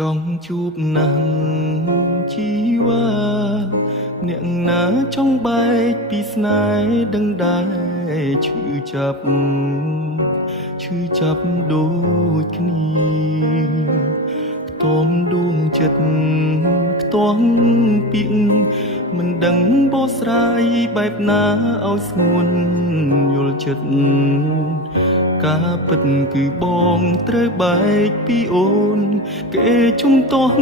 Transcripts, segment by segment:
ចង់ជួបណាស់ជីវ៉ាអ្នកណាចង់បែកពីស្នេហ៍ដឹងដែរឈឺចាប់ដូចគ្នាខ្ទមដួងចិត្តខ្ទមពីកមិនដឹងបកស្រាយបែបណាឲ្យស្ងួនយល់ចិត្តការពិតគឺបងត្រូវបែកពីអូនគេជំទាស់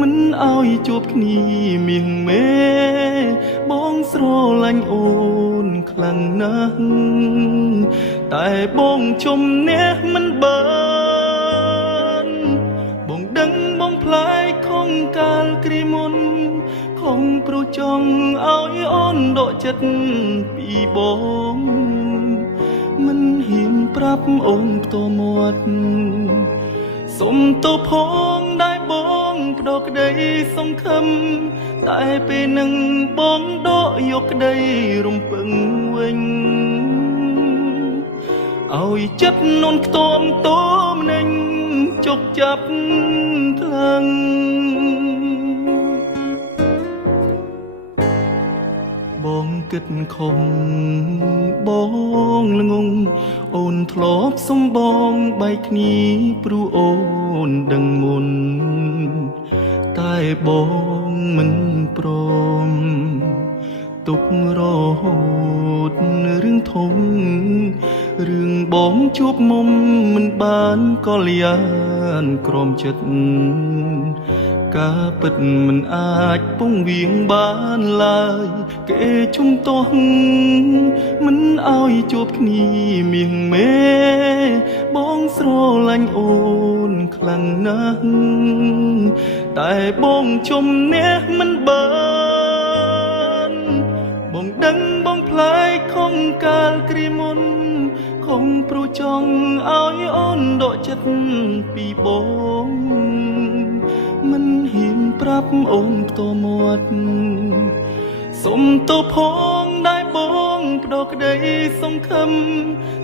មិនឲ្យជួបគ្នាមៀងមេបងស្រឡាញ់អូនខ្លាំងណាស់តែបងជំនះមិនបានបងដឹងបងផ្លាយខំកាលគ្រាមុនខំព្រោះចង់ឲ្យអូនដកចិត្តពីបងមិនហ៊ានប្រាប់អូនផ្ទាល់មាត់សុំទោសផងដែលបងផ្ដោក្តីសង្ឃឹមតែពេលនឹងបងដកយកក្តីរំពឹងវិញឲ្យចិត្តនួនខ្ទមតមនឹងជប់ចាប់ខ្លាំងបងគិតខំបងល្ងងអូនធ្លាប់សំបងបែកគ្នាព្រោះអូនដឹងមុនតែបងមិនព្រមទុករហូតរឿងធំរឿងបងជួបមុំមិនបានកល្យានក្រមចិត្តការពិតមិនអាចពងវៀងបានឡើយគេជំទាស់មិនឲ្យជួបគ្នាមៀងមេបងស្រឡាញ់អូនខ្លាំងណាស់តែបងជំនះមិនបានបងដឹងបងផ្លាយខំកាលគ្រាមុនខំព្រោះចង់ឲ្យអូនដកចិត្តពីបងមិនហ៊ានប្រាប់អូនផ្ទាល់មាត់សុំទោសផងដែលបងផ្ដោក្តីសង្ឃឹម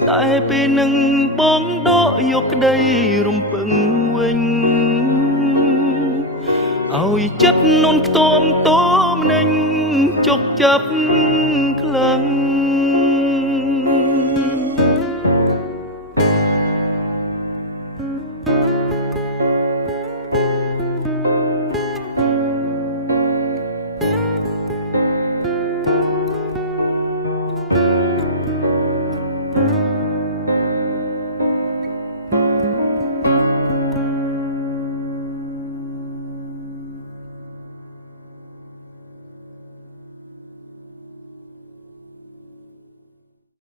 តែពេលនឹងបងដកយកក្តីរំពឹងវិញឲ្យចិត្តនួនខ្ទមតមនឹងជប់ចាប់ខ្លាំង